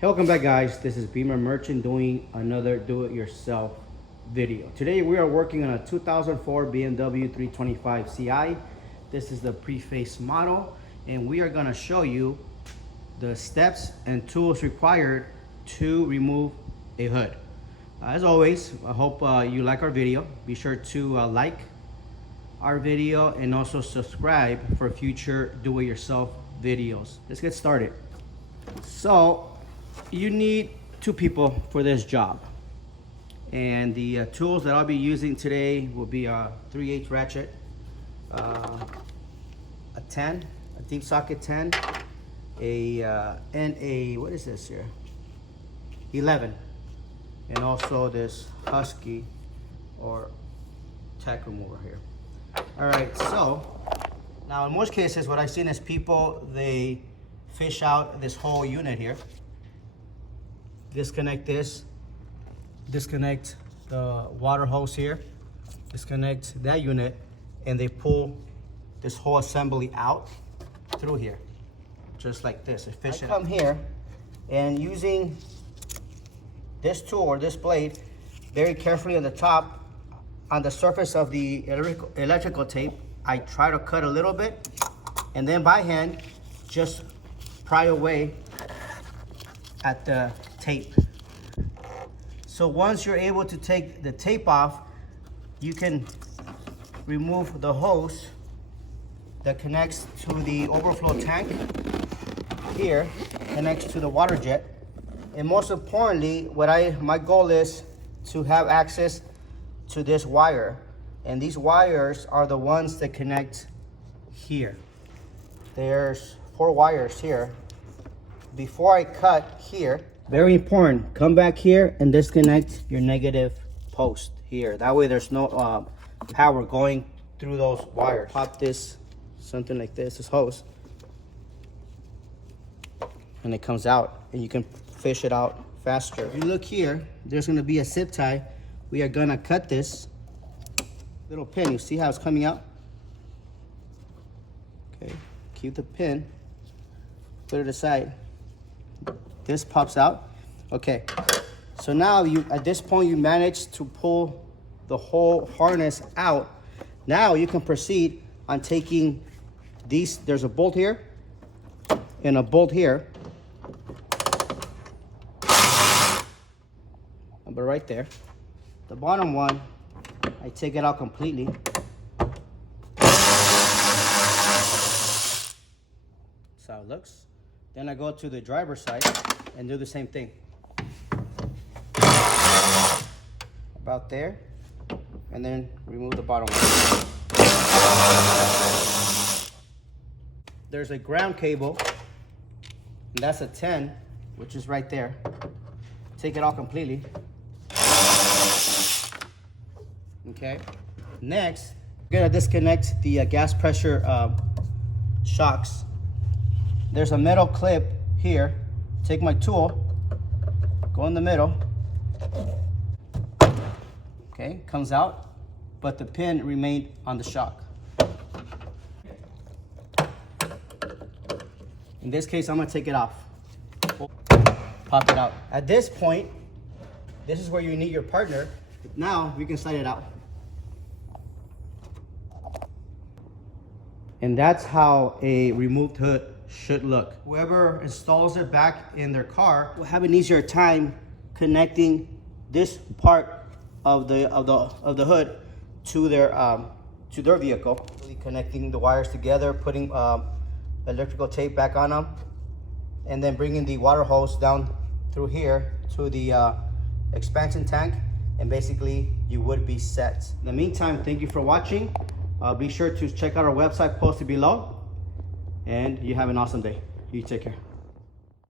Hey, welcome back, guys. This is Beamer Merchant doing another do-it-yourself video. Today we are working on a 2004 BMW 325 Ci. This is the preface model, and we are going to show you the steps and tools required to remove a hood. As always, I hope you like our video. Be sure to like our video and also subscribe for future do-it-yourself videos. Let's get started. So you need two people for this job, and the tools that I'll be using today will be a 3/8 ratchet, a 10, a deep socket 10, and a what is this here, 11, and also this Husky or tack remover here. All right, so now in most cases what I've seen is people, they fish out this whole unit here, disconnect this, disconnect the water hose here, disconnect that unit, and they pull this whole assembly out through here, just like this. They fish it. I come here and using this tool or this blade very carefully on the top, on the surface of the electrical tape, I try to cut a little bit, and then by hand just pry away at the tape. So once you're able to take the tape off, you can remove the hose that connects to the overflow tank here, connects to the water jet, and most importantly, my goal is to have access to this wire, and these wires are the ones that connect here. There's 4 wires here. Before I cut here, very important, come back here and disconnect your negative post here. That way there's no power going through those wires. Pop this, something like this hose, and it comes out, and you can fish it out faster. If you look here, there's gonna be a zip tie. We are gonna cut this little pin. You see how it's coming out? Okay, keep the pin, put it aside. This pops out. Okay, so now at this point you managed to pull the whole harness out. Now you can proceed on taking these. There's a bolt here and a bolt here, but right there, the bottom one, I take it out completely. That's how it looks. Then I go to the driver's side and do the same thing. About there, and then remove the bottom one. There's a ground cable, and that's a 10, which is right there. Take it out completely. Okay. Next, we're gonna disconnect the gas pressure shocks. There's a metal clip here. Take my tool, go in the middle. Okay, comes out, but the pin remained on the shock. In this case, I'm gonna take it off. Pop it out. At this point, this is where you need your partner. Now we can slide it out. And that's how a removed hood should look. Whoever installs it back in their car will have an easier time connecting this part of the hood to their vehicle. Really connecting the wires together, putting electrical tape back on them, and then bringing the water hose down through here to the expansion tank, and basically you would be set. In the meantime, thank you for watching. Be sure to check out our website posted below, and you have an awesome day. You take care.